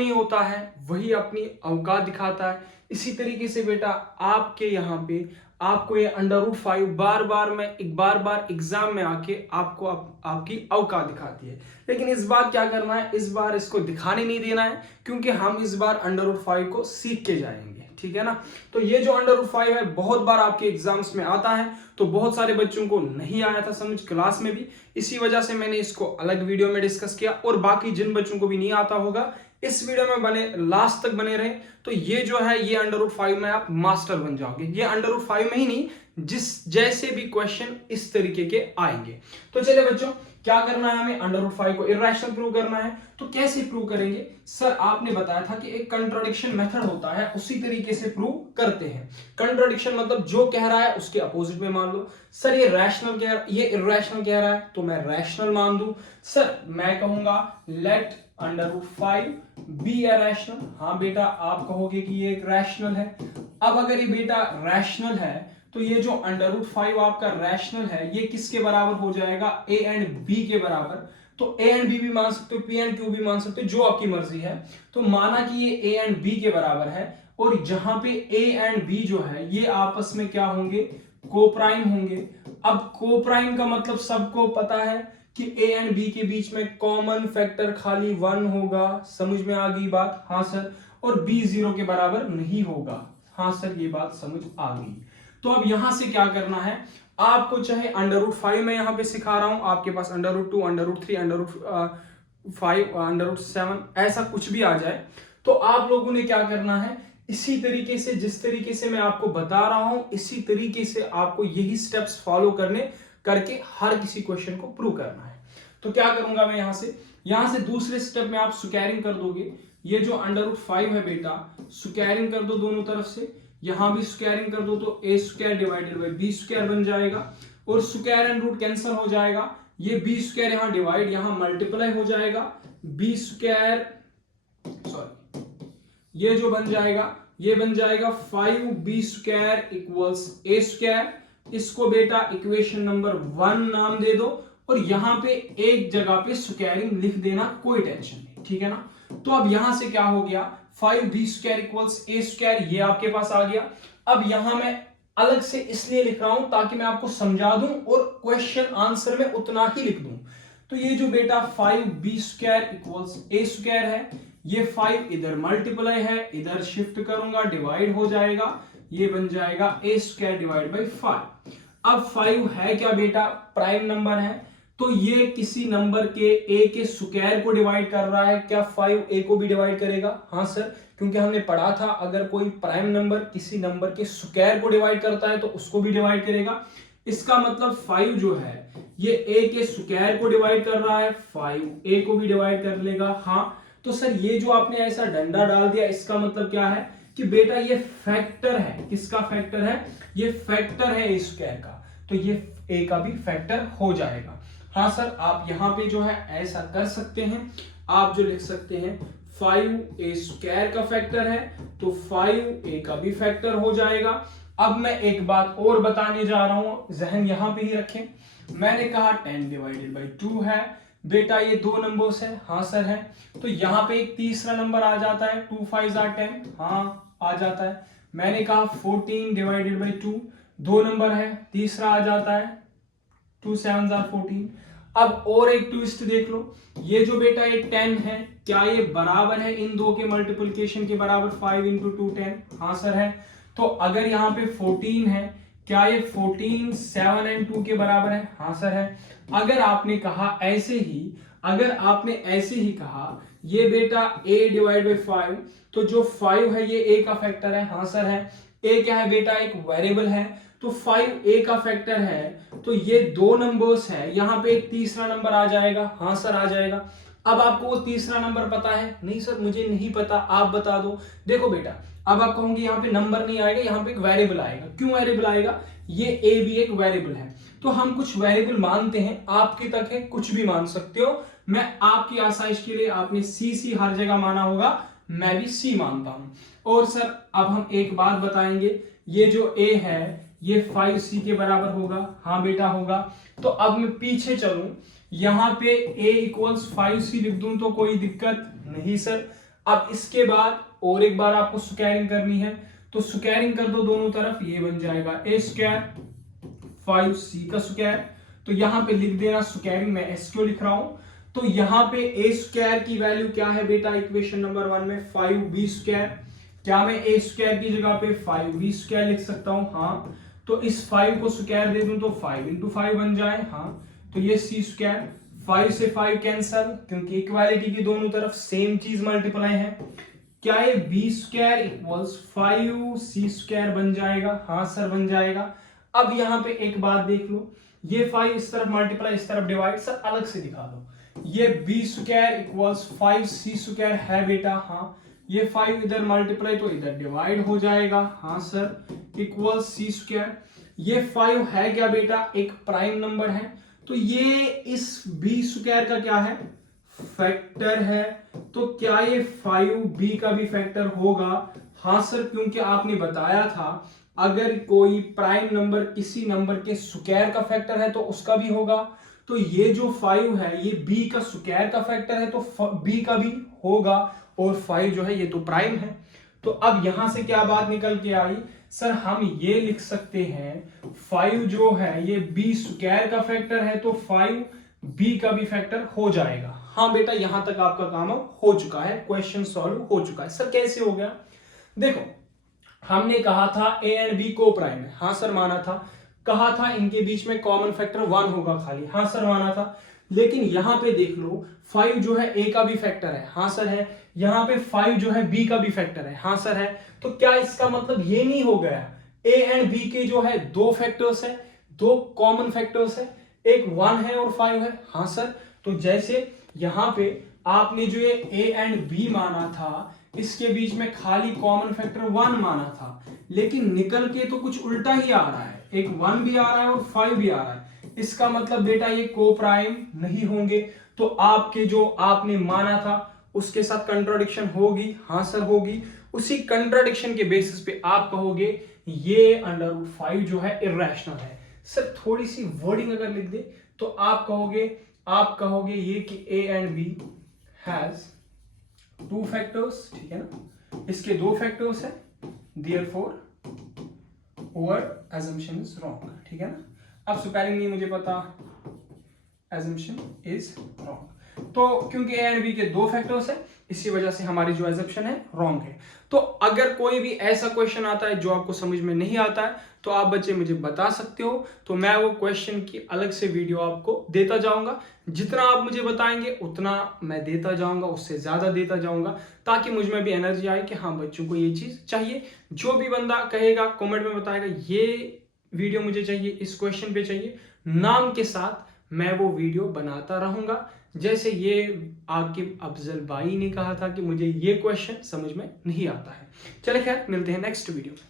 नहीं होता है वही अपनी औकात दिखाता है। इसी तरीके से बेटा आपके यहाँ पे आपको ये √5 बार बार एग्जाम में आके आपको आपकी औकात दिखाती है। लेकिन इस बार क्या करना है, इस बार इसको दिखाने नहीं देना है, क्योंकि हम इस बार √5 को सीख के जाएंगे, ठीक है ना। तो ये जो √5 है बहुत बार आपके एग्जाम्स में आता है, तो बहुत सारे बच्चों को नहीं आया था समझ क्लास में भी, इसी वजह से मैंने इसको अलग वीडियो में डिस्कस किया। और बाकी जिन बच्चों को भी नहीं आता होगा इस वीडियो में बने लास्ट तक बने रहे, तो ये जो है ये √5 में आप मास्टर बन जाओगे। ये √5 में ही नहीं, जिस जैसे भी क्वेश्चन इस तरीके के आएंगे। तो चलिए बच्चों, क्या करना है हमें, √5 को इर्रेशनल प्रूव करना है। तो कैसे प्रूव करेंगे सर, आपने बताया था कि एक कंट्राडिक्शन मेथड होता है, उसी तरीके से प्रूव करते हैं। कंट्राडिक्शन मतलब जो कह रहा है उसके अपोजिट में मान लो। सर ये रैशनल कह रहा है, ये इर्रेशनल कह रहा है, तो मैं रैशनल मान दूं। सर मैं कहूंगा लेट √5 बी अ रैशनल, हाँ बेटा आप कहोगे कि ये एक रैशनल है। अब अगर ये बेटा रैशनल है तो ये जो √5 आपका रैशनल है ये किसके बराबर हो जाएगा, ए एंड बी के बराबर। तो ए एंड बी भी मान सकते हो, पी एंड क्यू भी मान सकते हो, जो आपकी मर्जी है। तो माना कि ये ए एंड बी के बराबर है, और जहां पे ए एंड बी जो है ये आपस में क्या होंगे, कोप्राइम होंगे। अब कोप्राइम का मतलब सबको पता है कि ए एंड बी के बीच में कॉमन फैक्टर खाली 1 होगा, समझ में आ गई बात, हाँ सर। और बी 0 के बराबर नहीं होगा, हाँ सर ये बात समझ आ गई। तो अब यहां से क्या करना है, आपको चाहे √5 में यहां पे सिखा रहा हूं, आपके पास √2 √3 √5 √7 ऐसा कुछ भी आ जाए, तो आप लोगों ने क्या करना है, इसी तरीके से जिस तरीके से मैं आपको बता रहा हूं इसी तरीके से आपको यही स्टेप्स फॉलो करके हर किसी क्वेश्चन को प्रूव करना है। तो क्या करूंगा मैं यहां से दूसरे स्टेप में आप स्क्वायरिंग कर दोगे। ये जो √5 है बेटा स्क्वायरिंग कर दो दोनों तरफ से, यहां भी स्क्वायरिंग कर दो तो a² डिवाइडेड बाई b² बन जाएगा, और स्क्वायर एंड रूट कैंसिल हो जाएगा। ये b² यहां डिवाइड यहां मल्टीप्लाई हो जाएगा, ये जो बन जाएगा ये बन जाएगा 5b² इक्वल्स a²। इसको बेटा इक्वेशन नंबर 1 नाम दे दो, और यहां पे एक जगह पे स्क्वायरिंग लिख देना, कोई टेंशन नहीं, ठीक है ना। तो अब यहां से क्या हो गया, 5b² इक्वल्स a², ये आपके पास आ गया। अब यहां मैं अलग से इसलिए लिख रहा हूं ताकि मैं आपको समझा दूं और क्वेश्चन आंसर में उतना ही लिख दूं। तो ये जो बेटा 5b² इक्वल्स a² है, ये 5 इधर मल्टीप्लाई है, इधर शिफ्ट करूंगा डिवाइड हो जाएगा, ये बन जाएगा a² डिवाइड बाई 5। अब 5 है क्या बेटा, प्राइम नंबर है, तो ये किसी नंबर के a के स्क्वायर को डिवाइड कर रहा है। क्या 5 a को भी डिवाइड करेगा, हाँ सर, क्योंकि हमने पढ़ा था अगर कोई प्राइम नंबर किसी नंबर के स्क्वायर को डिवाइड करता है तो उसको भी डिवाइड करेगा। इसका मतलब 5 जो है ये a के स्क्वायर को डिवाइड कर रहा है, 5 a को भी डिवाइड कर लेगा, हाँ। तो सर ये जो आपने ऐसा डंडा डाल दिया इसका मतलब क्या है कि बेटा ये फैक्टर है, किसका फैक्टर है, ये फैक्टर है a² का, तो ये a का भी फैक्टर हो जाएगा। हाँ सर, आप यहां पे जो है ऐसा कर सकते हैं, आप जो लिख सकते हैं 5a² का फैक्टर है तो 5a का भी फैक्टर हो जाएगा। अब मैं एक बात और बताने जा रहा हूं, जहन यहां पे ही रखें। मैंने कहा 10 डिवाइडेड बाई 2 है, बेटा ये 2 नंबर्स है, हाँ सर है। तो यहां पे एक तीसरा नंबर आ जाता है, 2 5 are 10, हाँ आ जाता है। मैंने कहा 14 डिवाइडेड बाई 2, 2 नंबर है, तीसरा आ जाता है, 2 7 are 14। अब और एक ट्विस्ट देख लो, ये जो बेटा ये 10 है, क्या ये बराबर है इन दो के मल्टीप्लिकेशन के बराबर, 5 × 2 10, हाँ सर है। तो अगर यहाँ पे 14 है, क्या ये 14 7 एंड 2 के बराबर है, हाँ सर है। अगर आपने कहा ऐसे ही कहा ये बेटा a डिवाइड बाई 5, तो जो 5 है ये a का फैक्टर है, हाँ सर है। a क्या है बेटा, एक वेरिएबल है, तो 5 a का फैक्टर है, तो ये 2 नंबर्स है, यहां पे एक तीसरा नंबर आ जाएगा, हाँ सर आ जाएगा। अब आपको वो तीसरा नंबर पता है, नहीं सर मुझे नहीं पता, आप बता दो। देखो बेटा अब आप कहोगे यहाँ पे नंबर नहीं आएगा, यहाँ पे एक वेरिएबल आएगा। क्यों वेरिएबल आएगा, ये a भी एक वेरिएबल है, तो हम कुछ वेरिएबल मानते हैं, आपके तक है, कुछ भी मान सकते हो। मैं आपकी आसाइश के लिए, आपने सी हर जगह माना होगा, मैं भी सी मानता हूं। और सर अब हम एक बात बताएंगे, ये जो a है ये 5c के बराबर होगा, हाँ बेटा होगा। तो अब मैं पीछे चलूं, यहां पे a इक्वल्स 5c लिख दूं तो कोई दिक्कत नहीं सर। अब इसके बाद और एक बार आपको स्क्वायरिंग करनी है, तो स्क्वायरिंग कर दो दोनों तरफ, ये बन जाएगा ए स्क्वायर 5c का स्क्वायर। तो यहां पे लिख देना स्क्वायरिंग, मैं एस क्यों लिख रहा हूं, तो यहां पे ए स्क्वायर की वैल्यू क्या है बेटा इक्वेशन नंबर 1 में 5b स्क्वायर। क्या मैं ए स्क्वायर की जगह पे 5b स्क्वायर लिख सकता हूं? हाँ। तो इस 5 को स्क्वायर दे दूं तो 5 इंटू 5 बन जाए। हाँ, तो ये c स्क्वायर, 5 से 5 कैंसल, क्योंकि इक्वालिटी की दोनों तरफ सेम चीज मल्टीप्लाई है। क्या ये b square equals 5c square बन जाएगा? हाँ सर बन जाएगा। अब यहां पे एक बात देख लो, ये 5 इस तरफ मल्टीप्लाई इस तरफ डिवाइड, सर अलग से दिखा दो। ये b square equals 5c square है बेटा। हाँ, ये 5 इधर मल्टीप्लाई तो इधर डिवाइड हो जाएगा। हाँ सर, इक्वल्स c स्क्वायर। ये 5 है क्या बेटा? एक प्राइम नंबर है, तो ये इस b स्क्वायर का क्या है? फैक्टर है। तो क्या ये 5b का भी फैक्टर होगा? हाँ सर, क्योंकि आपने बताया था अगर कोई प्राइम नंबर किसी नंबर के स्क्वायर का फैक्टर है तो उसका भी होगा। तो ये जो 5 है ये b का स्क्वायर का फैक्टर है, तो b का भी होगा, और 5 जो है ये तो प्राइम है। तो अब यहां से क्या बात निकल के आई सर, हम ये लिख सकते हैं 5 जो है ये b स्क्वायर का फैक्टर है, तो 5 b का भी फैक्टर हो जाएगा। हाँ बेटा, यहां तक आपका काम हो चुका है, क्वेश्चन सॉल्व हो चुका है। सर कैसे हो गया? देखो, हमने कहा था a एंड b को प्राइम है। हाँ सर माना था। कहा था इनके बीच में कॉमन फैक्टर 1 होगा खाली। हाँ सर माना था। लेकिन यहां पे देख लो 5 जो है a का भी फैक्टर है। हाँ सर है। यहां पे 5 जो है b का भी फैक्टर है। हाँ सर है। तो क्या इसका मतलब ये नहीं हो गया a एंड b के जो है दो फैक्टर्स है, दो कॉमन फैक्टर्स है, एक 1 है और 5 है? हाँ सर। तो जैसे यहां पे आपने जो ये a एंड b माना था, इसके बीच में खाली कॉमन फैक्टर 1 माना था, लेकिन निकल के तो कुछ उल्टा ही आ रहा है, एक 1 भी आ रहा है और 5 भी आ रहा है। इसका मतलब बेटा ये को प्राइम नहीं होंगे, तो आपके जो आपने माना था उसके साथ कंट्राडिक्शन होगी। हाँ सर होगी। उसी कंट्राडिक्शन के बेसिस पे आप कहोगे ये √5 जो है इर्रेशनल है। सर थोड़ी सी वर्डिंग अगर लिख दे तो आप कहोगे ये कि a and b has 2 factors, ठीक है ना, इसके 2 फैक्टर्स है, therefore over assumption is wrong, ठीक है ना। अब स्पेलिंग नहीं मुझे पता, assumption इज रॉन्ग। तो क्योंकि a एंड b के 2 फैक्टर्स है, इसी वजह से हमारी जो assumption है रॉन्ग है। तो अगर कोई भी ऐसा क्वेश्चन आता है जो आपको समझ में नहीं आता है तो आप बच्चे मुझे बता सकते हो, तो मैं वो क्वेश्चन की अलग से वीडियो आपको देता जाऊंगा। जितना आप मुझे बताएंगे उतना मैं देता जाऊंगा, उससे ज्यादा देता जाऊंगा, ताकि मुझ में भी एनर्जी आए कि हाँ बच्चों को ये चीज चाहिए। जो भी बंदा कहेगा कमेंट में बताएगा ये वीडियो मुझे चाहिए, इस क्वेश्चन पे चाहिए, नाम के साथ मैं वो वीडियो बनाता रहूंगा। जैसे ये आकिब अफजल भाई ने कहा था कि मुझे ये क्वेश्चन समझ में नहीं आता है। चले खैर, मिलते हैं नेक्स्ट वीडियो में।